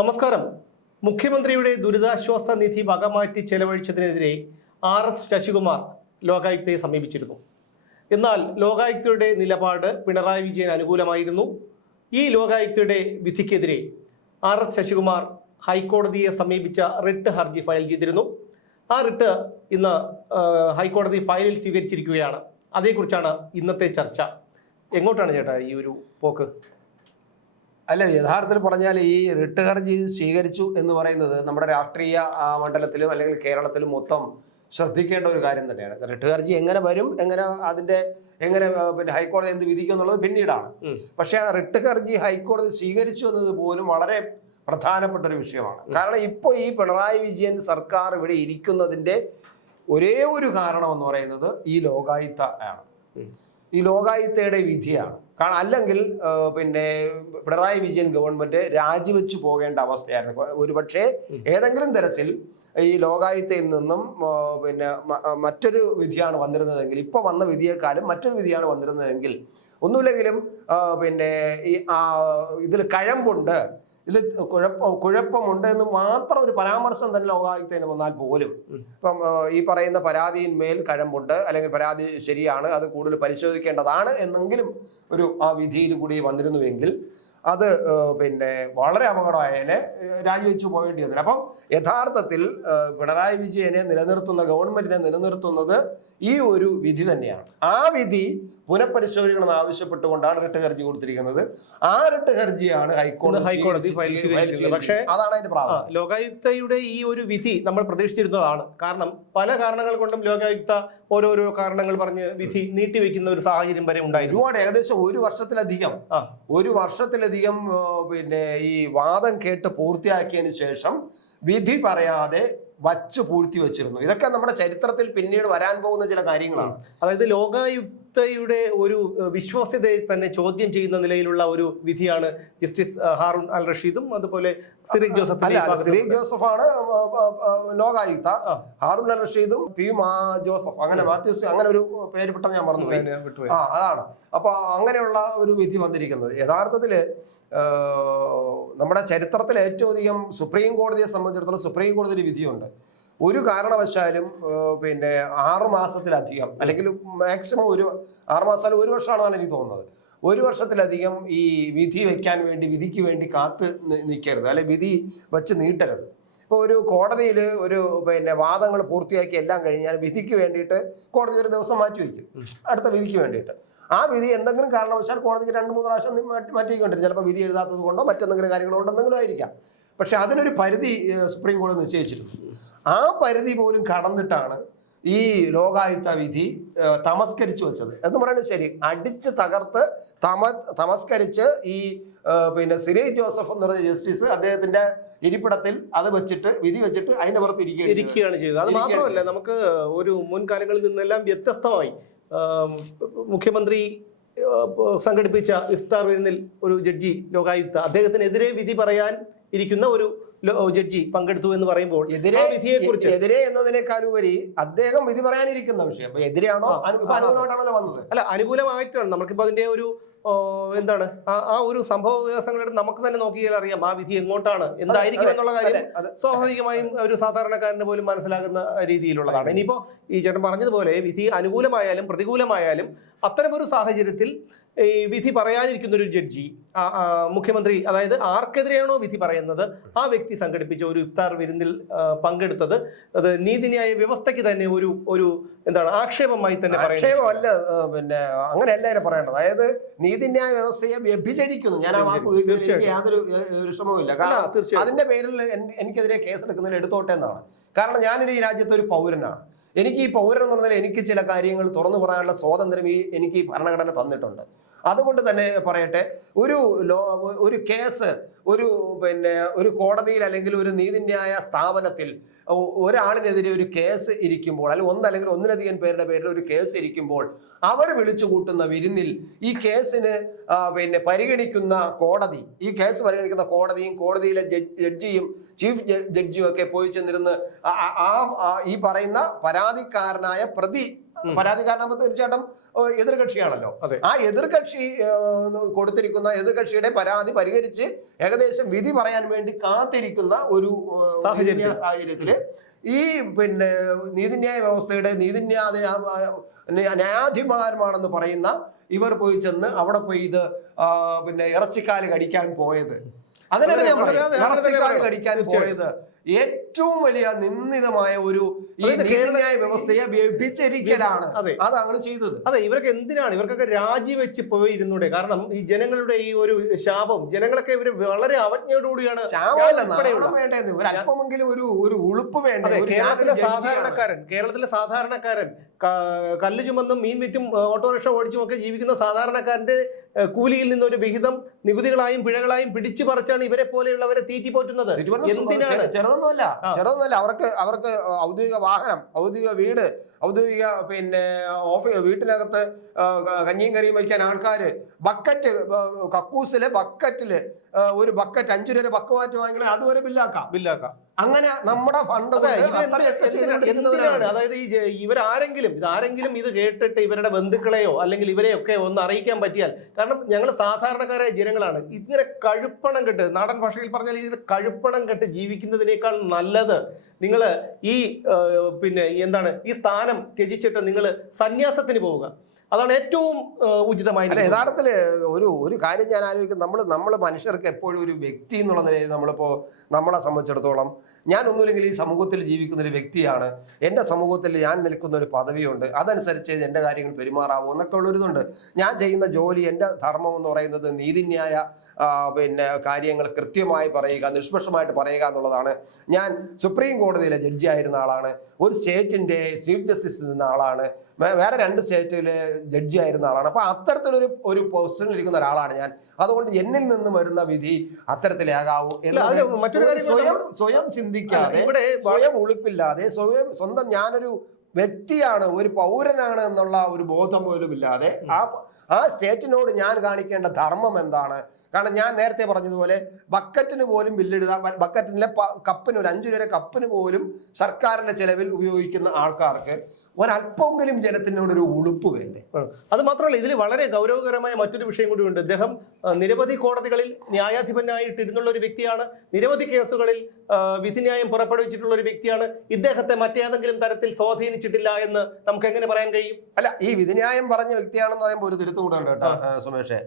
നമസ്കാരം. മുഖ്യമന്ത്രിയുടെ ദുരിതാശ്വാസ നിധി വകമാറ്റി ചെലവഴിച്ചതിനെതിരെ ആർ എസ് ശശികുമാർ ലോകായുക്തയെ സമീപിച്ചിരുന്നു. എന്നാൽ ലോകായുക്തയുടെ നിലപാട് പിണറായി വിജയൻ അനുകൂലമായിരുന്നു. ഈ ലോകായുക്തയുടെ വിധിക്കെതിരെ ആർ എസ് ശശികുമാർ ഹൈക്കോടതിയെ സമീപിച്ച റിട്ട് ഹർജി ഫയൽ ചെയ്തിരുന്നു. ആ റിട്ട് ഇന്ന് ഹൈക്കോടതി ഫയലിൽ സ്വീകരിച്ചിരിക്കുകയാണ്. അതേക്കുറിച്ചാണ് ഇന്നത്തെ ചർച്ച. എങ്ങോട്ടാണ് ചേട്ടാ ഈ ഒരു പോക്ക്? അല്ല യഥാർത്ഥത്തിൽ പറഞ്ഞാൽ ഈ റിട്ട് ഹർജി സ്വീകരിച്ചു എന്ന് പറയുന്നത് നമ്മുടെ രാഷ്ട്രീയ മണ്ഡലത്തിലും അല്ലെങ്കിൽ കേരളത്തിലും മൊത്തം ശ്രദ്ധിക്കേണ്ട ഒരു കാര്യം തന്നെയാണ്. റിട്ട് ഹർജി എങ്ങനെ വരും എങ്ങനെ അതിന്റെ എങ്ങനെ പിന്നെ ഹൈക്കോടതി എന്ത് വിധിക്കും എന്നുള്ളത് പിന്നീടാണ്. പക്ഷെ പക്ഷേ ആ റിട്ട് ഹർജി ഹൈക്കോടതി സ്വീകരിച്ചു എന്നത് പോലും വളരെ പ്രധാനപ്പെട്ട ഒരു വിഷയമാണ്. കാരണം ഇപ്പോൾ ഈ പിണറായി വിജയൻ സർക്കാർ ഇവിടെ ഇരിക്കുന്നതിന്റെ ഒരേ ഒരു കാരണം എന്ന് പറയുന്നത് ഈ ലോകായുത്ത ആണ്. ഈ ലോകായുത്തയുടെ വിധിയാണ്. കാരണം അല്ലെങ്കിൽ പിന്നെ പിണറായി വിജയൻ ഗവൺമെന്റ് രാജിവെച്ചു പോകേണ്ട അവസ്ഥയായിരുന്നു. ഒരുപക്ഷെ ഏതെങ്കിലും തരത്തിൽ ഈ ലോകായുത്തയിൽ നിന്നും പിന്നെ മറ്റൊരു വിധിയാണ് വന്നിരുന്നതെങ്കിൽ ഇപ്പൊ വന്ന വിധിയെക്കാളും മറ്റൊരു വിധിയാണ് വന്നിരുന്നതെങ്കിൽ ഒന്നുമില്ലെങ്കിലും പിന്നെ ഈ ആ, ഇതിൽ കഴമ്പുണ്ട്. ഇതിൽ കുഴപ്പം കുഴപ്പമുണ്ട് എന്ന് മാത്രം ഒരു പരാമർശം തന്നെ ലോകായുക്തയിൽ വന്നാൽ പോലും. ഇപ്പം ഈ പറയുന്ന പരാതിയിന്മേൽ കഴമ്പുണ്ട് അല്ലെങ്കിൽ പരാതി ശരിയാണ് അത് കൂടുതൽ പരിശോധിക്കേണ്ടതാണ് എന്നെങ്കിലും ഒരു ആ വിധിയിൽ കൂടി വന്നിരുന്നുവെങ്കിൽ അത് പിന്നെ വളരെ അപകടമായതിനെ രാജിവെച്ചു പോകേണ്ടി വന്നില്ല അപ്പം യഥാർത്ഥത്തിൽ പിണറായി വിജയനെ നിലനിർത്തുന്ന ഗവൺമെന്റിനെ നിലനിർത്തുന്നത് ഈ ഒരു വിധി തന്നെയാണ്. ആ വിധി പുനഃപരിശോധിക്കണം ആവശ്യപ്പെട്ടുകൊണ്ടാണ് റിട്ട് ഹർജി കൊടുത്തിരിക്കുന്നത്. ആ റിട്ട് ഹർജിയാണ് ഹൈക്കോടതി ഹൈക്കോടതി ഫയൽ ചെയ്തിരിക്കുന്നത്. പക്ഷേ- അതാണ് അതിന്റെ പ്രാധാന്യം. ലോകായുക്തയുടെ ഈ ഒരു വിധി നമ്മൾ പ്രതീക്ഷിച്ചിരുന്നതാണ്. കാരണം പല കാരണങ്ങൾ കൊണ്ടും ലോകായുക്ത ഓരോരോ കാരണങ്ങൾ പറഞ്ഞ് വിധി നീട്ടിവെക്കുന്ന ഒരു സാഹചര്യം വരെ ഉണ്ടായിരുന്നു. ഒരുപാട് ഏകദേശം ഒരു വർഷത്തിലധികം. ഒരു വർഷത്തിലധികം പിന്നെ ഈ വാദം കേട്ട് പൂർത്തിയാക്കിയതിനു ശേഷം വിധി പറയാതെ വച്ച് പൂഴ്ത്തി വെച്ചിരുന്നു. ഇതൊക്കെ നമ്മുടെ ചരിത്രത്തിൽ പിന്നീട് വരാൻ പോകുന്ന ചില കാര്യങ്ങളാണ്. അതായത് ലോകായുക്തയുടെ ഒരു വിശ്വാസ്യതയെ തന്നെ ചോദ്യം ചെയ്യുന്ന നിലയിലുള്ള ഒരു വിധിയാണ് ജസ്റ്റിസ് ഹാറൂൺ അൽ റഷീദും അതുപോലെ സിറിക് ജോസഫ് ജോസഫ് ജോസഫാണ് ലോകായുക്ത. ഹാറൂൺ അൽ റഷീദും പി മാ ജോസഫ് അങ്ങനെ മാത്യൂസ് അങ്ങനെ ഒരു പേര് പെട്ടെന്ന് ഞാൻ മറന്നുപോയി. ആ അതാണ്. അപ്പൊ അങ്ങനെയുള്ള ഒരു വിധി വന്നിരിക്കുന്നത്. യഥാർത്ഥത്തിൽ നമ്മുടെ ചരിത്രത്തിൽ ഏറ്റവും അധികം സുപ്രീം കോടതിയെ സംബന്ധിച്ചിടത്തോളം സുപ്രീം കോടതി വിധിയുണ്ട്. ഒരു കാരണവശാലും പിന്നെ ആറുമാസത്തിലധികം അല്ലെങ്കിൽ മാക്സിമം ഒരു ആറുമാസം ഒരു വർഷമാണെന്നാണ് എനിക്ക് തോന്നുന്നത്. ഒരു വർഷത്തിലധികം ഈ വിധി വെക്കാൻ വേണ്ടി വിധിക്ക് വേണ്ടി കാത്ത് നിൽക്കരുത് അല്ലെ വിധി വച്ച് നീട്ടരുത്. ഇപ്പോൾ ഒരു കോടതിയിൽ ഒരു പിന്നെ വാദങ്ങൾ പൂർത്തിയാക്കി എല്ലാം കഴിഞ്ഞാൽ വിധിക്ക് വേണ്ടിയിട്ട് കോടതി ഒരു ദിവസം മാറ്റി വയ്ക്കും. അടുത്ത വിധിക്ക് വേണ്ടിയിട്ട്. ആ വിധി എന്തെങ്കിലും കാരണവശാൽ കോടതിക്ക് രണ്ട് മൂന്ന് പ്രാവശ്യം മാറ്റി മാറ്റിക്കൊണ്ടിരും ചിലപ്പോൾ വിധി എഴുതാത്തത് കൊണ്ടോ മറ്റെന്തെങ്കിലും കാര്യങ്ങളോ കൊണ്ടോ എന്തെങ്കിലും ആയിരിക്കാം. പക്ഷെ അതിനൊരു പരിധി സുപ്രീം കോടതി നിശ്ചയിച്ചിരുന്നു. ആ പരിധി പോലും കടന്നിട്ടാണ് ഈ ലോകായുക്ത വിധി തമസ്കരിച്ചു വെച്ചത്. എന്ന് പറയുന്നത് ശരി. അടിച്ച് തകർത്ത് തമ തമസ്കരിച്ച് ഈ പിന്നെ സിരേ ജോസഫ് എന്ന് പറഞ്ഞ ജസ്റ്റിസ് അദ്ദേഹത്തിന്റെ ഇരിപ്പിടത്തിൽ അത് വെച്ചിട്ട് വിധി വെച്ചിട്ട് അതിന്റെ പുറത്ത് ഇരിക്കുകയാണ് ചെയ്തത്. അത് മാത്രമല്ല നമുക്ക് ഒരു മുൻകാലങ്ങളിൽ നിന്നെല്ലാം വ്യത്യസ്തമായി മുഖ്യമന്ത്രി സംഘടിപ്പിച്ച ഇഫ്താർ വിരുന്നിൽ ഒരു ജഡ്ജി ലോകായുക്ത അദ്ദേഹത്തിനെതിരെ വിധി പറയാൻ ഇരിക്കുന്ന ഒരു ജഡ്ജി പങ്കെടുത്തു എന്ന് പറയുമ്പോൾ എതിരെ വിധിയെ കുറിച്ച് എതിരെ എന്നതിനേക്കാളുപരി അദ്ദേഹം വിധി പറയാനിരിക്കുന്ന വിഷയം. എതിരെയാണോ അനുകൂലമായിട്ടാണല്ലോ വന്നത്? അല്ല അനുകൂലമായിട്ടാണ്. നമുക്കിപ്പോ അതിന്റെ ഒരു എന്താണ്? ആ ഒരു സംഭവ വികാസങ്ങളുടെ നമുക്ക് തന്നെ നോക്കിയാൽ അറിയാം ആ വിധി എങ്ങോട്ടാണ് എന്തായിരിക്കും എന്നുള്ള കാര്യം. സ്വാഭാവികമായും ഒരു സാധാരണക്കാരന് പോലും മനസ്സിലാകുന്ന രീതിയിലുള്ളതാണ്. ഇനിയിപ്പോ ഈ ചേട്ടൻ പറഞ്ഞതുപോലെ വിധി അനുകൂലമായാലും പ്രതികൂലമായാലും അത്തരമൊരു സാഹചര്യത്തിൽ ഈ വിധി പറയാനിരിക്കുന്ന ഒരു ജഡ്ജി മുഖ്യമന്ത്രി അതായത് ആർക്കെതിരെയാണോ വിധി പറയുന്നത് ആ വ്യക്തി സംഘടിപ്പിച്ച ഒരു ഇഫ്താർ വിരുന്നിൽ പങ്കെടുത്തത് അത് നീതിന്യായ വ്യവസ്ഥയ്ക്ക് തന്നെ ഒരു ഒരു എന്താണ് ആക്ഷേപമായി തന്നെ ആക്ഷേപമല്ല പിന്നെ അങ്ങനെയല്ല അതിനെ പറയേണ്ടത്. അതായത് നീതിന്യായ വ്യവസ്ഥയെ വ്യഭിചരിക്കുന്നു. ഞാൻ ആ വാക്ക് യാതൊരു അല്ല, കാരണം അതിന്റെ പേരിൽ എനിക്കെതിരെ കേസ് എടുക്കുന്നതിന് എടുത്തോട്ടെ എന്നാണ്. കാരണം ഞാനൊരു ഈ രാജ്യത്തെ ഒരു പൗരനാണ്. എനിക്ക് ഈ പൗരൻ എന്ന് പറഞ്ഞാൽ എനിക്ക് ചില കാര്യങ്ങൾ തുറന്നു പറയാനുള്ള സ്വാതന്ത്ര്യം ഈ എനിക്ക് ഈ ഭരണഘടന തന്നിട്ടുണ്ട്. അതുകൊണ്ട് തന്നെ പറയട്ടെ ഒരു ലോ ഒരു കേസ് ഒരു പിന്നെ ഒരു കോടതിയിൽ അല്ലെങ്കിൽ ഒരു നീതിന്യായ സ്ഥാപനത്തിൽ ഒരാളിനെതിരെ ഒരു കേസ് ഇരിക്കുമ്പോൾ അല്ലെങ്കിൽ ഒന്നല്ലെങ്കിൽ ഒന്നിലധികം പേരുടെ പേരിൽ ഒരു കേസ് ഇരിക്കുമ്പോൾ അവർ വിളിച്ചു കൂട്ടുന്ന വിരുന്നിൽ ഈ കേസിന് പിന്നെ പരിഗണിക്കുന്ന കോടതി ഈ കേസ് പരിഗണിക്കുന്ന കോടതിയും കോടതിയിലെ ജഡ്ജിയും ചീഫ് ജഡ്ജിയും ഒക്കെ പോയി ചെന്നിരുന്ന് ആ ഈ പറയുന്ന പരാതിക്കാരനായ പ്രതി പരാതിക്കാരനാകുമ്പോൾ തീർച്ചയായിട്ടും എതിർകക്ഷിയാണല്ലോ. അതെ. ആ എതിർകക്ഷി കൊടുത്തിരിക്കുന്ന എതിർകക്ഷിയുടെ പരാതി പരിഹരിച്ച് ഏകദേശം വിധി പറയാൻ വേണ്ടി കാത്തിരിക്കുന്ന ഒരു സാഹചര്യത്തിൽ ഈ പിന്നെ നീതിന്യായ വ്യവസ്ഥയുടെ നീതിന്യായ ന്യായാധിപന്മാരെന്ന് പറയുന്ന ഇവർ പോയി ചെന്ന് അവിടെ പോയി ഇത് പിന്നെ ഇറച്ചിക്കാൽ കടിക്കാൻ പോയത്. അങ്ങനെയാണ് ഞാൻ ഇറച്ചിക്കാൽ കടിക്കാൻ. പോയത്. ഏറ്റവും വലിയ നിന്ദിതമായ ഒരു ഈ നീതിന്യായ വ്യവസ്ഥയെ വ്യഭിചരിക്കലാണ്. അതെ. അതാണ് ചെയ്തത്. അതെ ഇവർക്ക് എന്തിനാണ്? ഇവർക്കൊക്കെ രാജിവെച്ച് പോയിരുന്നൂടെ? കാരണം ഈ ജനങ്ങളുടെ ഈ ഒരു ശാപം ജനങ്ങളൊക്കെ ഇവർ വളരെ അവജ്ഞയോടുകൂടിയാണ് അല്പമെങ്കിലും ഒരു ഒരു ഉളുപ്പ് വേണ്ട? കേരളത്തിലെ സാധാരണക്കാരൻ കേരളത്തിലെ സാധാരണക്കാരൻ കല്ല് ചുമന്നും മീൻ വിറ്റും ഓട്ടോറിക്ഷ ഓടിച്ചും ഒക്കെ ജീവിക്കുന്ന സാധാരണക്കാരന്റെ കൂലിയിൽ നിന്ന് ഒരു വിഹിതം നികുതികളായും പിഴകളായും പിടിച്ചു പറിച്ചാണ് ഇവരെ പോലെയുള്ളവരെ തീറ്റി പോറ്റുന്നത് ചുറ്റി പറഞ്ഞ സു- എന്തിനാണ് ചെറുതൊന്നുമല്ല. ചെറുതൊന്നുമല്ല അവർക്ക് അവർക്ക് ഔദ്യോഗിക വാഹനം ഔദ്യോഗിക വീട് ഔദ്യോഗിക പിന്നെ ഓഫീസ് വീട്ടിനകത്ത് കഞ്ഞിയും കറിയും വയ്ക്കാൻ ആൾക്കാർ ബക്കറ്റ് കക്കൂസിലെ ബക്കറ്റിൽ ഒരു ബക്കറ്റ് അഞ്ചു രൂപ ബക്കമാറ്റ് വാങ്ങിക്കണേ അതുവരെ ബില്ലാക്കാം. ബില്ലാക്കാം. അങ്ങനെ നമ്മുടെ ഫണ്ട്? അതായത് ഈ ഇവരാരെങ്കിലും ഇതാരെങ്കിലും ഇത് കേട്ടിട്ട് ഇവരുടെ ബന്ധുക്കളെയോ അല്ലെങ്കിൽ ഇവരെയൊക്കെ ഒന്ന് അറിയിക്കാൻ പറ്റിയാൽ കാരണം ഞങ്ങൾ സാധാരണക്കാരായ ജനങ്ങളാണ്. ഇങ്ങനെ കഴുപ്പണം കെട്ട് നാടൻ ഭാഷയിൽ പറഞ്ഞാൽ ഇതിന് കഴുപ്പണം കെട്ട് ജീവിക്കുന്നതിനേക്കാൾ നല്ലത് നിങ്ങൾ ഈ പിന്നെ എന്താണ് ഈ സ്ഥാനം ത്യജിച്ചിട്ട് നിങ്ങൾ സന്യാസത്തിന് പോവുക. അതാണ് ഏറ്റവും ഉചിതമായി യഥാർത്ഥത്തിൽ ഒരു ഒരു കാര്യം ഞാൻ ആലോചിക്കുന്നത് നമ്മൾ നമ്മൾ മനുഷ്യർക്ക് എപ്പോഴും ഒരു വ്യക്തി എന്നുള്ള നിലയിൽ നമ്മളിപ്പോൾ നമ്മളെ സംബന്ധിച്ചിടത്തോളം ഞാൻ ഒന്നുമില്ലെങ്കിൽ ഈ സമൂഹത്തിൽ ജീവിക്കുന്ന ഒരു വ്യക്തിയാണ്. എന്റെ സമൂഹത്തിൽ ഞാൻ നിൽക്കുന്ന ഒരു പദവിയുണ്ട്. അതനുസരിച്ച് എന്റെ കാര്യങ്ങൾ പെരുമാറാവൂ എന്നൊക്കെ ഉള്ളൊരിതുണ്ട്. ഞാൻ ചെയ്യുന്ന ജോലി എന്റെ ധർമ്മം എന്ന് പറയുന്നത് നീതിന്യായ പിന്നെ കാര്യങ്ങൾ കൃത്യമായി പറയുക നിഷ്പക്ഷമായിട്ട് പറയുക എന്നുള്ളതാണ്. ഞാൻ സുപ്രീം കോടതിയിലെ ജഡ്ജി ആയിരുന്ന ആളാണ് ഒരു സ്റ്റേറ്റിന്റെ ചീഫ് ജസ്റ്റിസ് നിന്ന ആളാണ് വേറെ രണ്ട് സ്റ്റേറ്റിലെ ജഡ്ജി ആയിരുന്ന ആളാണ്. അപ്പോൾ അത്തരത്തിലൊരു ഒരു പൊസിഷനിൽ ഇരിക്കുന്ന ഒരാളാണ് ഞാൻ. അതുകൊണ്ട് എന്നിൽ നിന്ന് വരുന്ന വിധി അത്തരത്തിലാകാവൂ മറ്റൊരു സ്വയം സ്വയം ചിന്തിക്കാതെ ഇവിടെ സ്വയം ഉളുപ്പില്ലാതെ സ്വയം സ്വന്തം ഞാനൊരു വ്യക്തിയാണ് ഒരു പൗരനാണ് എന്നുള്ള ഒരു ബോധം പോലും ഇല്ലാതെ ആ ആ സ്റ്റേറ്റിനോട് ഞാൻ കാണിക്കേണ്ട ധർമ്മം എന്താണ്? കാരണം ഞാൻ നേരത്തെ പറഞ്ഞതുപോലെ ബക്കറ്റിന് പോലും ബില്ലിടുക ബക്കറ്റിലെ കപ്പിന് ഒരു അഞ്ചു രൂപ കപ്പിന് പോലും സർക്കാരിന്റെ ചെലവിൽ ഉപയോഗിക്കുന്ന ആൾക്കാർക്ക് ഒരല്പമെങ്കിലും ജനത്തിനോടൊരു ഉളുപ്പ് വേണ്ടേ? അത് മാത്രമല്ല ഇതിൽ വളരെ ഗൗരവകരമായ മറ്റൊരു വിഷയം കൂടിയുണ്ട് ഉണ്ട്. അദ്ദേഹം നിരവധി കോടതികളിൽ ന്യായാധിപനായിട്ടിരുന്നുള്ള ഒരു വ്യക്തിയാണ്. നിരവധി കേസുകളിൽ വിധിന്യായം പുറപ്പെടുവിച്ചിട്ടുള്ള ഒരു വ്യക്തിയാണ്. ഇദ്ദേഹത്തെ മറ്റേതെങ്കിലും തരത്തിൽ സ്വാധീനിച്ചിട്ടില്ല എന്ന് നമുക്ക് എങ്ങനെ പറയാൻ കഴിയും? അല്ല ഈ വിധിന്യായം പറഞ്ഞ വ്യക്തിയാണെന്ന് പറയുമ്പോൾ ഒരു തിരുത്തു കൂടെ ഉണ്ട് കേട്ടോ സുമേഷേ.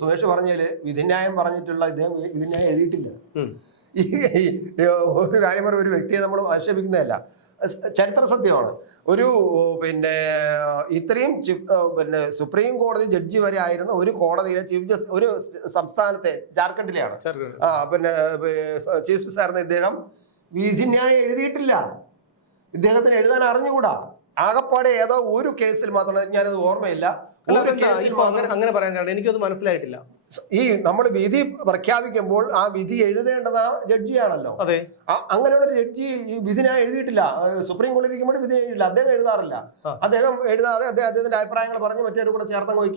സുമേഷ് പറഞ്ഞാൽ വിധിന്യായം പറഞ്ഞിട്ടുള്ള ഇദ്ദേഹം വിധിന്യായം എഴുതിയിട്ടില്ല. ഈ ഈ ഒരു കാര്യം പറഞ്ഞ ഒരു വ്യക്തിയെ നമ്മൾ ആക്ഷേപിക്കുന്നതല്ല. ചരിത്ര സത്യമാണ് ഒരു പിന്നെ ഇത്രയും പിന്നെ സുപ്രീം കോടതി ജഡ്ജി വരെ ആയിരുന്ന ഒരു കോടതിയിലെ ചീഫ് ജസ്റ്റിസ് ഒരു സംസ്ഥാനത്തെ ജാർഖണ്ഡിലെയാണ്. പിന്നെ ചീഫ് ജസ്റ്റിസ് ആയിരുന്ന ഇദ്ദേഹം വിധിന്യായം എഴുതിയിട്ടില്ല. ഇദ്ദേഹത്തിന് എഴുതാൻ അറിഞ്ഞുകൂടാ. ആകപ്പാടെ ഏതോ ഒരു കേസിൽ മാത്രമാണ് ഞാനത് ഓർമ്മയില്ല. അങ്ങനെ അങ്ങനെ പറയാൻ കാരണം എനിക്കത് മനസ്സിലായിട്ടില്ല. ഈ നമ്മൾ വിധി പ്രഖ്യാപിക്കുമ്പോൾ ആ വിധി എഴുതേണ്ടത് ആ ജഡ്ജിയാണല്ലോ അതെ. അങ്ങനെയുള്ള ഒരു ജഡ്ജി ഈ വിധി ഞാൻ എഴുതിയിട്ടില്ല. സുപ്രീം കോടതി ഇരിക്കുമ്പോൾ വിധി എഴുതിയില്ല അദ്ദേഹം എഴുതാറില്ല. അദ്ദേഹം എഴുതാതെ അദ്ദേഹം അദ്ദേഹത്തിന്റെ അഭിപ്രായങ്ങൾ പറഞ്ഞ് മറ്റൊരു കൂടെ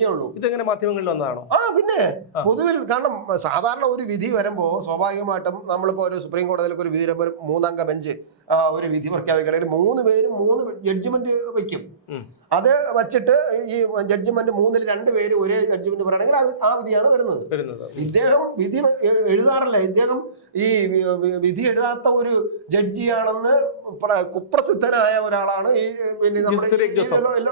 ഉള്ളൂ. ഇത് ഇതെങ്ങനെ മാധ്യമങ്ങളിൽ വന്നതാണോ? ആ പിന്നെ പൊതുവിൽ കാരണം സാധാരണ ഒരു വിധി വരുമ്പോൾ സ്വാഭാവികമായിട്ടും നമ്മളിപ്പോ ഒരു സുപ്രീം കോടതിയിലേക്ക് ഒരു വിധി വരുമ്പോൾ മൂന്നംഗ ബെഞ്ച് ഒരു വിധി പ്രഖ്യാപിക്കണമെങ്കിൽ മൂന്ന് പേരും മൂന്ന് ജഡ്ജ്മെന്റ് വയ്ക്കും. അത് വച്ചിട്ട് ഈ ജഡ്ജ്മെന്റ് മൂന്നിൽ രണ്ട് പേര് ഒരേ ജഡ്ജ്മെന്റ് വി- ആ വിധിയാണ് വരുന്നത്. വരുന്നത്. ഇദ്ദേഹം വിധി എഴുതാറില്ല. ഇദ്ദേഹം ഈ വിധി എഴുതാത്ത ഒരു ജഡ്ജിയാണെന്ന് പ്ര- കുപ്രസിദ്ധനായ ഒരാളാണ് ഈ പിന്നെ നമ്മുടെ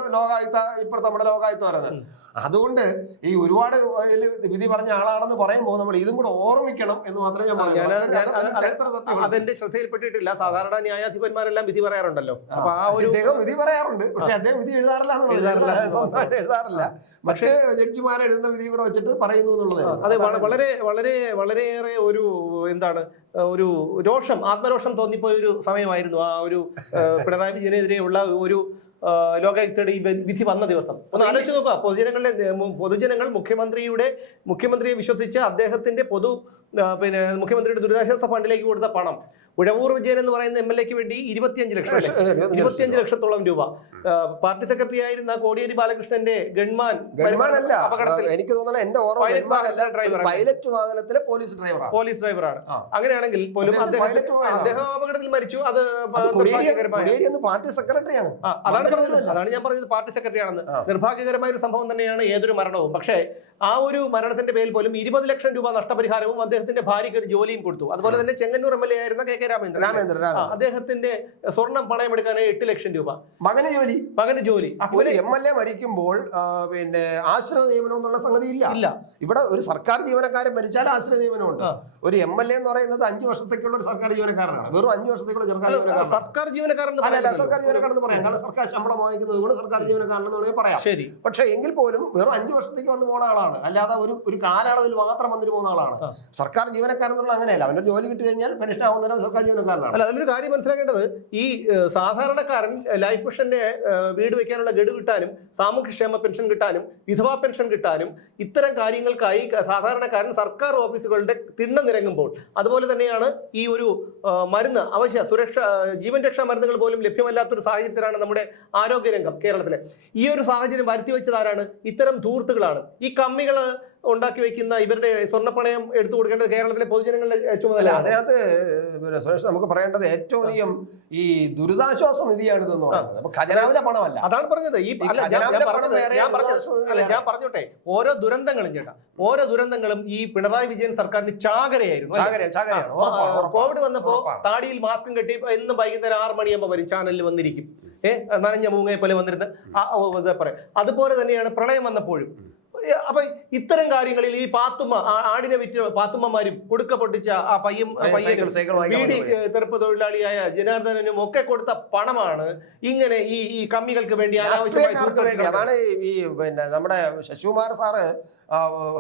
ലോകായുത്ത ഇപ്പോഴത്തെ നമ്മുടെ ലോകായുക്ത പറയുന്നത്. അതുകൊണ്ട് ഈ ഒരുപാട് വിധി പറഞ്ഞ ആളാണെന്ന് പറയുമ്പോൾ നമ്മൾ ഇതും കൂടെ ഓർമ്മിക്കണം എന്ന് മാത്രമേ ഞാൻ സത്യമാണ്. അതെന്റെ ശ്രദ്ധയിൽപ്പെട്ടിട്ടില്ല. സാധാരണ ന്യായാധിപന്മാരെല്ലാം വിധി പറയാറുണ്ടല്ലോ. അപ്പൊ ആ ഒരു അദ്ദേഹം വിധി പറയാറുണ്ട്. പക്ഷെ അദ്ദേഹം വിധി എഴുതാറില്ല. എഴുതാറില്ല. സ്വന്തമായിട്ട് എഴുതാറില്ല. പക്ഷേ ജഡ്ജിമാരെ എഴുതുന്ന വിധി കൂടെ വെച്ചിട്ട് പറയുന്നു എന്നുള്ളത് അതെ വള- വളരെ വളരെ വളരെയേറെ ഒരു എന്താണ് ഒരു രോഷം ആത്മരോഷം തോന്നിപ്പോയ ഒരു സമയമായിരുന്നു ആ ഒരു പിണറായി വിജയനെതിരെയുള്ള ഒരു ലോകായുക്തയുടെ ഈ വിധി വന്ന ദിവസം. ഒന്ന് ആലോചിച്ച് നോക്കുക. പൊതുജനങ്ങളുടെ പൊതുജനങ്ങൾ മുഖ്യമന്ത്രിയുടെ മുഖ്യമന്ത്രിയെ വിശ്വസിച്ച് അദ്ദേഹത്തിന്റെ പൊതു പിന്നെ മുഖ്യമന്ത്രിയുടെ ദുരിതാശ്വാസ ഫണ്ടിലേക്ക് കൊടുത്ത പണം ഉഴവൂർ വിജയൻ എന്ന് പറയുന്ന എം എൽ എക്ക് വേണ്ടി ഇരുപത്തിയഞ്ച് ലക്ഷം? ഇരുപത്തിയഞ്ച് ലക്ഷത്തോളം രൂപ. പാർട്ടി സെക്രട്ടറി ആയിരുന്ന കോടിയേരി ബാലകൃഷ്ണന്റെ ഗൺമാൻ ഗൺമാനല്ല. എനിക്ക് തോന്നുന്നത് എന്റെ ഓർമ്മ പൈലറ്റ് വാഹനത്തിലെ പോലീസ് ഡ്രൈവറാണ് പോലീസ് ഡ്രൈവറാണ് അങ്ങനെയാണെങ്കിൽ പോലും അദ്ദേഹം അപകടത്തിൽ മരിച്ചു. അത് പാർട്ടി സെക്രട്ടറിയാണ് അതാണ് അതാണ് ഞാൻ പറഞ്ഞത് പാർട്ടി സെക്രട്ടറി ആണെന്ന്. നിർഭാഗ്യകരമായ ഒരു സംഭവം തന്നെയാണ് ഏതൊരു മരണവും. പക്ഷേ ആ ഒരു മരണത്തിന്റെ പേരിൽ പോലും ഇരുപത് ലക്ഷം രൂപ നഷ്ടപരിഹാരവും അദ്ദേഹത്തിന്റെ ഭാര്യയ്ക്ക് ഒരു ജോലിയും കൊടുത്തു. അതുപോലെ തന്നെ ചെങ്ങന്നൂർ എം എൽ എ ആയിരുന്ന കെ കെ രാമേന്ദ്രൻ അദ്ദേഹത്തിന്റെ സ്വർണം പണയം എടുക്കാനായി എട്ട് ലക്ഷം രൂപ. മകന് ജോലി. മകന് ജോലി. ഒരു എം എൽ എ മരിക്കുമ്പോൾ പിന്നെ ആശ്രയ നിയമനം എന്നുള്ള സംഗതി ഇല്ല. ഇല്ല. ഇവിടെ ഒരു സർക്കാർ ജീവനക്കാരൻ മരിച്ചാൽ ആശ്രയ നിയമനമുണ്ട് ഒരു എം എൽ എ എന്ന് പറയുന്നത് അഞ്ചു വർഷത്തേക്കുള്ള ഒരു സർക്കാർ ജീവനക്കാരനാണ്. വെറും അഞ്ചു വർഷത്തേക്കുള്ള സർക്കാർ അല്ല, ജീവനക്കാരനാണ്. സർക്കാർ ജീവനക്കാരൻ സർക്കാർ ജീവനക്കാരെന്ന് പറയാം. കാരണം സർക്കാർ ശമ്പളം വാങ്ങിക്കുന്നത് കൊണ്ട് സർക്കാർ വേണമെങ്കിൽ പറയാം. ശരി. പക്ഷേ എങ്കിൽ പോലും വെറും അഞ്ചു വർഷത്തേക്ക് വന്ന് പോണ ആളാണ്. അല്ലാതെ ഒരു ഒരു കാലയളവിൽ മാത്രം വന്നിട്ട് പോകുന്ന ആളാണ്. സർക്കാർ ജീവനക്കാരൻ എന്നുള്ള അങ്ങനെയല്ല. അവന്റെ ജോലി കിട്ടി കഴിഞ്ഞാൽ പെൻഷൻ ആവുന്നവരെ സർക്കാർ ജീവനക്കാരനാണ്. അല്ല അതിലൊരു കാര്യം മനസ്സിലാക്കേണ്ടത് ഈ സാധാരണക്കാരൻ ലൈഫ് മിഷന്റെ വീട് വെക്കാനുള്ള ഗഡു കിട്ടാനും സാമൂഹ്യക്ഷേമ പെൻഷൻ കിട്ടാനും വിധവാ പെൻഷൻ കിട്ടാനും ഇത്തരം കാര്യങ്ങൾക്കായി സാധാരണക്കാരൻ സർക്കാർ ഓഫീസുകളുടെ തിണ്ണ നിരങ്ങുമ്പോൾ അതുപോലെ തന്നെയാണ് ഈ ഒരു മരുന്ന് അവശ്യ സുരക്ഷ ജീവൻ രക്ഷാ മരുന്നുകൾ പോലും ലഭ്യമല്ലാത്തൊരു സാഹചര്യത്തിലാണ് നമ്മുടെ ആരോഗ്യരംഗം കേരളത്തിലെ. ഈ ഒരു സാഹചര്യം വരുത്തി വെച്ചതാരാണ് ഇത്തരം ധൂർത്തുകളാണ്. ഈ കമ്മികൾ ഉണ്ടാക്കി വെക്കുന്ന ഇവരുടെ സ്വർണപ്പണയം എടുത്തു കൊടുക്കേണ്ടത് കേരളത്തിലെ പൊതുജനങ്ങളുടെ ചുമതല. അതിനകത്ത് സുരേഷ് നമുക്ക് പറയേണ്ടത് ഏറ്റവും അധികം ഈ ദുരിതാശ്വാസ നിധിയാണ് ഇതെന്ന് പറയുന്നത് ഖജനാവിലെ പണമല്ല. അതാണ് പറഞ്ഞത്. ഈ ഞാൻ- പറഞ്ഞോട്ടെ. ഓരോ ദുരന്തങ്ങളും ചേട്ടാ ഓരോ ദുരന്തങ്ങളും ഈ പിണറായി വിജയൻ സർക്കാരിന്റെ ചാകരയായിരുന്നു. കോവിഡ് വന്നപ്പോ താടിയിൽ മാസ്കും കെട്ടി എന്നും വൈകുന്നേരം ആറ് മണിയാകുമ്പോൾ വരും ചാനലിൽ വന്നിരിക്കും. ഏഹ് നനഞ്ഞ മൂങ്ങയെ പോലെ വന്നിരുന്ന്. പറയാം. അതുപോലെ തന്നെയാണ് പ്രളയം വന്നപ്പോഴും. അപ്പൊ ഇത്തരം കാര്യങ്ങളിൽ ഈ പാത്തുമ്മ ആടിനെ വിറ്റ് പാത്തുമ്മമാരും കൊടുക്ക പൊട്ടിച്ച ആ പയ്യും പയ്യനും ബീഡി തെറുപ്പ് തൊഴിലാളിയായ ജനാർദ്ദനനും ഒക്കെ കൊടുത്ത പണമാണ് ഇങ്ങനെ ഈ ഈ കമ്മികൾക്ക് വേണ്ടി അനാവശ്യമായി അതാണ് ഈ പിന്നെ നമ്മുടെ ശശികുമാർ സാറ്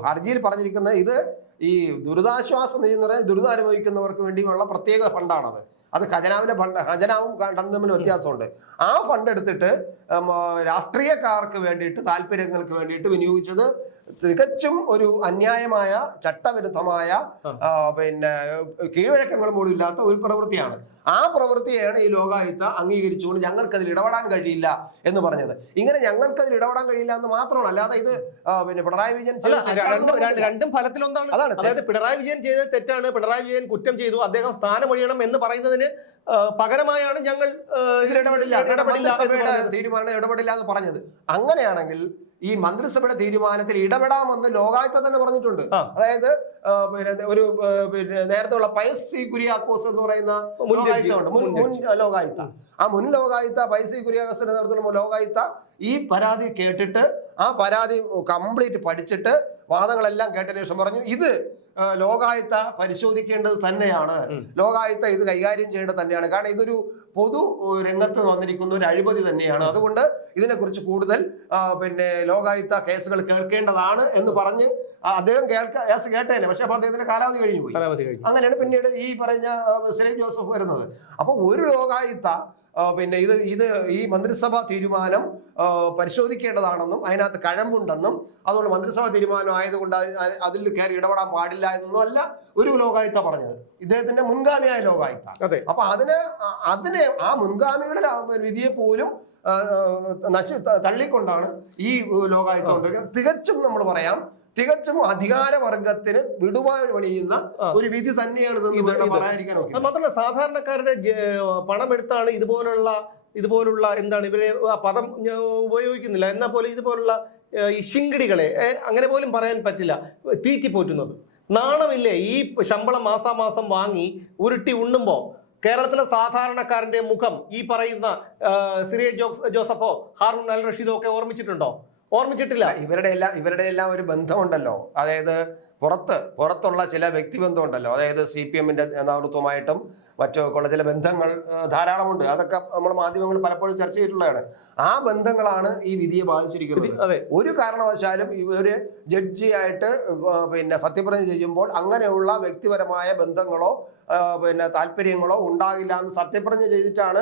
ഹർജിയിൽ പറഞ്ഞിരിക്കുന്ന ഇത് ഈ ദുരിതാശ്വാസ നിധി എന്ന് പറയുന്നത് ദുരിതം അനുഭവിക്കുന്നവർക്ക് വേണ്ടിയുള്ള പ്രത്യേക ഫണ്ടാണത്. അത് ഖജനാവിലെ ഫണ്ട് ഖജനാവും ഫണ്ടും തമ്മിൽ വ്യത്യാസമുണ്ട്. ആ ഫണ്ട് എടുത്തിട്ട് രാഷ്ട്രീയക്കാർക്ക് വേണ്ടിയിട്ട് താല്പര്യങ്ങൾക്ക് വേണ്ടിയിട്ട് വിനിയോഗിച്ചത് തികച്ചും ഒരു അന്യായമായ ചട്ടവിരുദ്ധമായ പിന്നെ കീഴ്വഴക്കങ്ങൾ പോലും ഇല്ലാത്ത ഒരു പ്രവൃത്തിയാണ്. ആ പ്രവൃത്തിയാണ് ഈ ലോകായുക്ത അംഗീകരിച്ചുകൊണ്ട് ഞങ്ങൾക്കതിൽ ഇടപെടാൻ കഴിയില്ല എന്ന് പറഞ്ഞത്. ഇങ്ങനെ ഞങ്ങൾക്കതിൽ ഇടപെടാൻ കഴിയില്ല എന്ന് മാത്രമാണ്. അല്ലാതെ ഇത് പിന്നെ പിണറായി വിജയൻ രണ്ടും ഫലത്തിലൊന്നാണ്. അതാണ്. അതായത് പിണറായി വിജയൻ ചെയ്ത തെറ്റാണ് പിണറായി വിജയൻ കുറ്റം ചെയ്തു അദ്ദേഹം സ്ഥാനമൊഴിയണം എന്ന് പറയുന്നതിന് പകരമായാണ് ഞങ്ങൾ ഇതിൽ ഇടപെടില്ല. തീരുമാനം ഇടപെടില്ല എന്ന് പറഞ്ഞത്. അങ്ങനെയാണെങ്കിൽ ഈ മന്ത്രിസഭയുടെ തീരുമാനത്തിൽ ഇടപെടാമെന്ന് ലോകായുക്ത തന്നെ പറഞ്ഞിട്ടുണ്ട് അതായത് പിന്നെ ഒരു പിന്നെ നേരത്തെ ഉള്ള പൈസി കുര്യാക്കോസ് എന്ന് പറയുന്ന മുൻ ലോകായുക്ത മുൻ ആ മുൻ ലോകായുക്ത പൈസി കുര്യാക്കോസിന്റെ നേതൃത്വത്തിലുള്ള ലോകായുക്ത ഈ പരാതി കേട്ടിട്ട് ആ പരാതി കംപ്ലീറ്റ് പഠിച്ചിട്ട് വാദങ്ങളെല്ലാം കേട്ടതിന് ശേഷം പറഞ്ഞു ഇത് ആ, ലോകായുക്ത പരിശോധിക്കേണ്ടത് തന്നെയാണ്. ലോകായുത്ത ഇത് കൈകാര്യം ചെയ്യേണ്ടത് തന്നെയാണ്. കാരണം ഇതൊരു പൊതു രംഗത്ത് വന്നിരിക്കുന്ന ഒരു അഴിമതി തന്നെയാണ്. അതുകൊണ്ട് ഇതിനെക്കുറിച്ച് കൂടുതൽ പിന്നെ ലോകായുത്ത കേസുകൾ കേൾക്കേണ്ടതാണ് എന്ന് പറഞ്ഞ് അദ്ദേഹം കേൾക്ക കേസ് കേട്ടേനെ. പക്ഷെ അപ്പൊ അദ്ദേഹത്തിന്റെ കാലാവധി കഴിഞ്ഞു പോയി. അങ്ങനെയാണ് പിന്നീട് ഈ പറഞ്ഞ സിലൈ ജോസഫ് വരുന്നത്. അപ്പൊ ഒരു ലോകായുക്ത ആ, പിന്നെ ഇത് ഇത് ഈ മന്ത്രിസഭാ തീരുമാനം പരിശോധിക്കേണ്ടതാണെന്നും അതിനകത്ത് കഴമ്പുണ്ടെന്നും അതുകൊണ്ട് മന്ത്രിസഭാ തീരുമാനം ആയതുകൊണ്ട് അത് അത് അതിൽ കയറി ഇടപെടാൻ പാടില്ല എന്നൊന്നും അല്ല ഒരു ലോകായുക്ത പറഞ്ഞത്. ഇദ്ദേഹത്തിന്റെ മുൻഗാമിയായ ലോകായുക്ത. അതെ. അപ്പൊ അതിന് അതിനെ ആ മുൻഗാമിയുടെ വിധിയെ പോലും നശി തള്ളിക്കൊണ്ടാണ് ഈ ലോകായുക്ത തികച്ചും നമ്മൾ പറയാം തികച്ചും അധികാരവർഗത്തിന് ആ. ഒരു വിധി തന്നെയാണ്. മാത്രമല്ല സാധാരണക്കാരുടെ പണമെടുത്താണ് പണം എടുത്താണ് ഇതുപോലുള്ള ഇതുപോലുള്ള എന്താണ് ഇവരെ പദം ഉപയോഗിക്കുന്നില്ല. എന്നാൽ പോലും ഇതുപോലുള്ള ഈ ശിങ്കിടികളെ അങ്ങനെ പോലും പറയാൻ പറ്റില്ല. തീറ്റിപ്പോറ്റുന്നത് നാണമില്ലേ? ഈ ശമ്പളം മാസാമാസം വാങ്ങി ഉരുട്ടി ഉണ്ണുമ്പോൾ കേരളത്തിലെ സാധാരണക്കാരന്റെ മുഖം ഈ പറയുന്ന സിറിയ ജോസഫോ ഹാറൂൺ അൽ റഷീദോ ഒക്കെ ഓർമ്മിച്ചിട്ടുണ്ടോ? ഓർമ്മിച്ചിട്ടില്ല. ഇവരുടെ എല്ലാം ഇവരുടെ എല്ലാം ഒരു ബന്ധമുണ്ടല്ലോ. അതായത് പുറത്ത് പുറത്തുള്ള ചില വ്യക്തിബന്ധം ഉണ്ടല്ലോ അതായത് സി പി എമ്മിന്റെ നേതൃത്വമായിട്ടും മറ്റൊക്കെയുള്ള ചില ബന്ധങ്ങൾ ധാരാളമുണ്ട്. അതൊക്കെ നമ്മൾ മാധ്യമങ്ങൾ പലപ്പോഴും ചർച്ച ചെയ്തിട്ടുള്ളതാണ്. ആ ബന്ധങ്ങളാണ് ഈ വിധിയെ ബാധിച്ചിരിക്കുന്നത്. അതെ. ഒരു കാരണവശാലും ഇവർ ജഡ്ജി ആയിട്ട് പിന്നെ സത്യപ്രതിജ്ഞ ചെയ്യുമ്പോൾ അങ്ങനെയുള്ള വ്യക്തിപരമായ ബന്ധങ്ങളോ പിന്നെ താല്പര്യങ്ങളോ ഉണ്ടാകില്ല എന്ന് സത്യപ്രതിജ്ഞ ചെയ്തിട്ടാണ്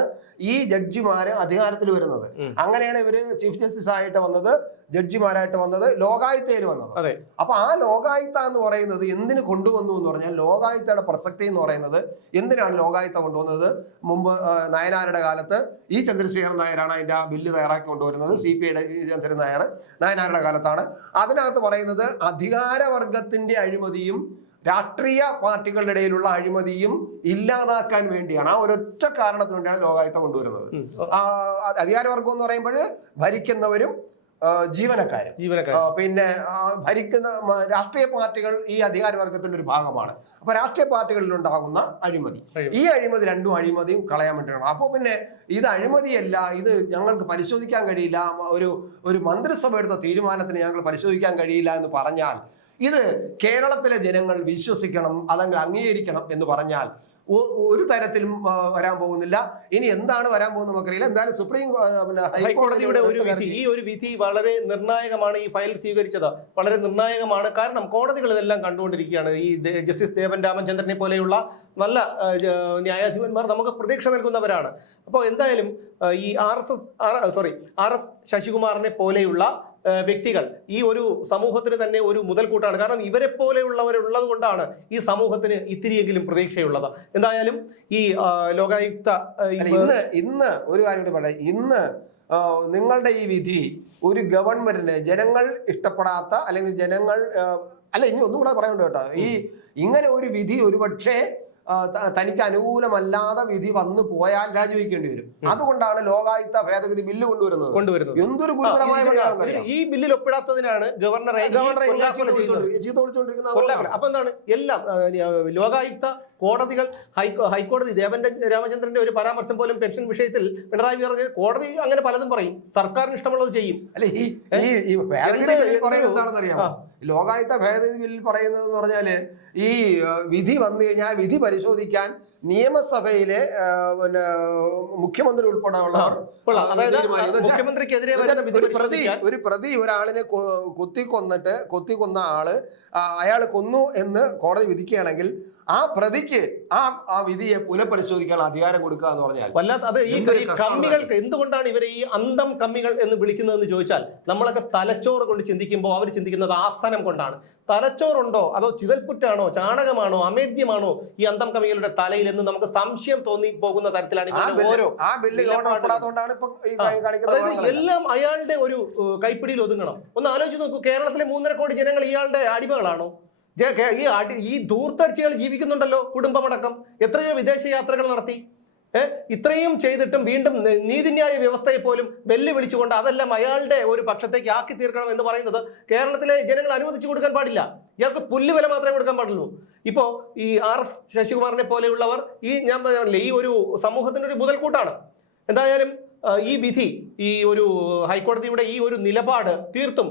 ഈ ജഡ്ജിമാര് അധികാരത്തിൽ വരുന്നത്. അങ്ങനെയാണ് ഇവർ ചീഫ് ജസ്റ്റിസ് ആയിട്ട് വന്നത്. ജഡ്ജിമാരായിട്ട് വന്നത് ലോകായുത്തയിൽ വന്നത് അതെ. അപ്പൊ ആ ലോകായുത്ത എന്ന് പറയുന്നത് എന്തിന് കൊണ്ടുവന്നു എന്ന് പറഞ്ഞാൽ ലോകായുത്തയുടെ പ്രസക്തി എന്ന് പറയുന്നത് എന്തിനാണ് ലോകായുത്ത കൊണ്ടുവന്നത്? മുമ്പ് നയനാരുടെ കാലത്ത് ഈ ചന്ദ്രശേഖരൻ നായരാണ് അതിന്റെ ആ ബില്ല് തയ്യാറാക്കി കൊണ്ടുവരുന്നത്. സി പി ഐയുടെ ചന്ദ്രൻ നായർ നയനാരുടെ കാലത്താണ്. അതിനകത്ത് പറയുന്നത് അധികാരവർഗത്തിന്റെ അഴിമതിയും രാഷ്ട്രീയ പാർട്ടികളുടെ ഇടയിലുള്ള അഴിമതിയും ഇല്ലാതാക്കാൻ വേണ്ടിയാണ്. ആ ഒരൊറ്റ കാരണത്തിന് വേണ്ടിയാണ് ലോകായുക്ത കൊണ്ടുവരുന്നത്. അധികാരവർഗം എന്ന് പറയുമ്പോൾ ഭരിക്കുന്നവരും ജീവനക്കാരും. പിന്നെ ഭരിക്കുന്ന രാഷ്ട്രീയ പാർട്ടികൾ ഈ അധികാരവർഗത്തിന്റെ ഒരു ഭാഗമാണ്. അപ്പൊ രാഷ്ട്രീയ പാർട്ടികളിൽ ഉണ്ടാകുന്ന അഴിമതി. ഈ അഴിമതി രണ്ടും അഴിമതിയും കളയാൻ പറ്റണം അപ്പോൾ പിന്നെ ഇത് അഴിമതിയല്ല ഇത് ഞങ്ങൾക്ക് പരിശോധിക്കാൻ കഴിയില്ല ഒരു ഒരു മന്ത്രിസഭ എടുത്ത തീരുമാനത്തിന് ഞങ്ങൾ പരിശോധിക്കാൻ കഴിയില്ല എന്ന് പറഞ്ഞാൽ ഇത് കേരളത്തിലെ ജനങ്ങൾ വിശ്വസിക്കണം അതങ്ങ് അംഗീകരിക്കണം എന്ന് പറഞ്ഞാൽ ഒരു തരത്തിലും വരാൻ പോകുന്നില്ല. ഇനി എന്താണ് വരാൻ പോകുന്നത് നമുക്കറിയില്ല. എന്തായാലും സുപ്രീം ഹൈക്കോടതിയുടെ ഒരു വിധി ഈ ഒരു വിധി വളരെ നിർണായകമാണ് ഈ ഫയൽ സ്വീകരിച്ചത്. വളരെ നിർണായകമാണ്. കാരണം കോടതികൾ ഇതെല്ലാം കണ്ടുകൊണ്ടിരിക്കുകയാണ്. ഈ ജസ്റ്റിസ് ദേവൻ രാമചന്ദ്രനെ പോലെയുള്ള നല്ല ന്യായാധിപന്മാർ നമുക്ക് പ്രതീക്ഷ നൽകുന്നവരാണ്. അപ്പോൾ എന്തായാലും ഈ R S S sorry R S ശശികുമാറിനെ പോലെയുള്ള വ്യക്തികൾ. ഈ ഒരു സമൂഹത്തിന് തന്നെ ഒരു മുതൽക്കൂട്ടാണ്. കാരണം ഇവരെ പോലെയുള്ളവരുള്ളത് കൊണ്ടാണ് ഈ സമൂഹത്തിന് ഇത്തിരിയെങ്കിലും പ്രതീക്ഷയുള്ളത്. എന്തായാലും ഈ ലോകായുക്ത ഇന്ന് ഇന്ന് ഒരു കാര്യം കൂടി പറയാം ഇന്ന് നിങ്ങളുടെ ഈ വിധി ഒരു ഗവൺമെന്റിന് ജനങ്ങൾ ഇഷ്ടപ്പെടാത്ത അല്ലെങ്കിൽ ജനങ്ങൾ അല്ല ഇനി ഒന്നും കൂടെ പറയുന്നുണ്ട് കേട്ടോ. ഈ ഇങ്ങനെ ഒരു വിധി ഒരുപക്ഷെ തനിക്ക് അനുകൂലമല്ലാതെ വിധി വന്നു പോയാൽ രാജിവെക്കേണ്ടി വരും. അതുകൊണ്ടാണ് ലോകായുക്ത ഭേദഗതി ബില്ല് കൊണ്ടുവരുന്നത്. കൊണ്ടുവരുന്നത്. എന്തൊരു ഗുരുതരമായ ഈ ബില്ലിൽ ഒപ്പിടാത്തതിനാണ് ഗവർണറെ ചീത്ത. അപ്പൊ എന്താണ്? എല്ലാം ലോകായുക്ത കോടതികൾ ഹൈക്കോ ഹൈക്കോടതി ദേവന്റെ രാമചന്ദ്രന്റെ ഒരു പരാമർശം പോലും പെൻഷൻ വിഷയത്തിൽ പിണറായി പറഞ്ഞത് കോടതി അങ്ങനെ പലതും പറയും. സർക്കാരിന് ഇഷ്ടമുള്ളത് ചെയ്യും. അല്ലെ ഈ ലോകായുക്ത ഭേദഗതി ബില്ലിൽ പറയുന്നത് പറഞ്ഞാൽ ഈ വിധി വന്നു കഴിഞ്ഞാൽ വിധി പരിശോധിക്കാൻ നിയമസഭയിലെ പിന്നെ മുഖ്യമന്ത്രി ഉൾപ്പെടെയുള്ളവർ മുഖ്യമന്ത്രിക്കെതിരെ പ്രതി ഒരു പ്രതി ഒരാളിനെ കൊത്തി കൊന്നിട്ട് കൊത്തി കൊന്ന ആൾ അയാൾ കൊന്നു എന്ന് കോടതി വിധിക്കുകയാണെങ്കിൽ ആ പ്രതിക്ക് ആ ആ വിധിയെ പുനഃപരിശോധിക്കാൻ അധികാരം കൊടുക്കുക എന്ന് പറഞ്ഞാൽ വല്ലാത്ത അത് ഈ കമ്മികൾ കമ്മികൾക്ക് എന്തുകൊണ്ടാണ് ഇവരെ ഈ അന്തം കമ്മികൾ എന്ന് വിളിക്കുന്നതെന്ന് ചോദിച്ചാൽ നമ്മളൊക്കെ തലച്ചോറ് കൊണ്ട് ചിന്തിക്കുമ്പോൾ അവർ ചിന്തിക്കുന്നത് ആസനം കൊണ്ടാണ്. തലച്ചോറുണ്ടോ? അതോ ചിതൽപ്പുറ്റാണോ ചാണകമാണോ? അമേദ്യമാണോ ഈ അന്തം കമ്മികളുടെ തലയിൽ എന്ന് നമുക്ക് സംശയം തോന്നി പോകുന്ന തരത്തിലാണ് ആ ബില്ല് ഓരോ ആ ബില്ല് ഉൾപ്പെടാത്തതുകൊണ്ടാണ് ഈ ആ, അതായത് എല്ലാം അയാളുടെ ഒരു കൈപ്പിടിയിൽ ഒതുങ്ങണം. ഒന്ന് ആലോചിച്ച് നോക്കൂ കേരളത്തിലെ മൂന്നര കോടി ജനങ്ങൾ ഇയാളുടെ അടിമകളാണോ? ഈ അടി ഈ ധൂർത്തടിച്ചുകൾ ജീവിക്കുന്നുണ്ടല്ലോ കുടുംബമടക്കം. എത്രയോ വിദേശ യാത്രകൾ നടത്തി. ഇത്രയും ചെയ്തിട്ടും വീണ്ടും നീതിന്യായ വ്യവസ്ഥയെ പോലും വെല്ലുവിളിച്ചുകൊണ്ട് അതെല്ലാം അയാളുടെ ഒരു പക്ഷത്തേക്ക് ആക്കി തീർക്കണം എന്ന് പറയുന്നത് കേരളത്തിലെ ജനങ്ങൾ അനുവദിച്ചു കൊടുക്കാൻ പാടില്ല. ഇയാൾക്ക് പുല്ലുവില മാത്രമേ കൊടുക്കാൻ പാടുള്ളൂ. ഇപ്പോ ഈ ആർ ശശികുമാറിനെ പോലെയുള്ളവർ ഈ ഞാൻ പറഞ്ഞില്ലേ ഈ ഒരു സമൂഹത്തിന്റെ ഒരു മുതൽക്കൂട്ടാണ്. എന്തായാലും ഈ വിധി ഈ ഒരു ഹൈക്കോടതിയുടെ ഈ ഒരു നിലപാട് തീർത്തും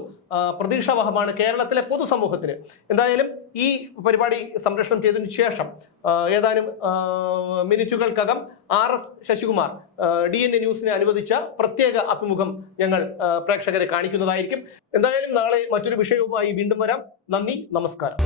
പ്രതീക്ഷാവഹമാണ് കേരളത്തിലെ പൊതുസമൂഹത്തിന്. എന്തായാലും ഈ പരിപാടി സംരക്ഷണം ചെയ്തതിനു ശേഷം ഏതാനും മിനിറ്റുകൾക്കകം R S Sasikumar D N A ന്യൂസിനെ അനുവദിച്ച പ്രത്യേക അഭിമുഖം ഞങ്ങൾ പ്രേക്ഷകരെ കാണിക്കുന്നതായിരിക്കും. എന്തായാലും നാളെ മറ്റൊരു വിഷയവുമായി വീണ്ടും വരാം. നന്ദി നമസ്കാരം.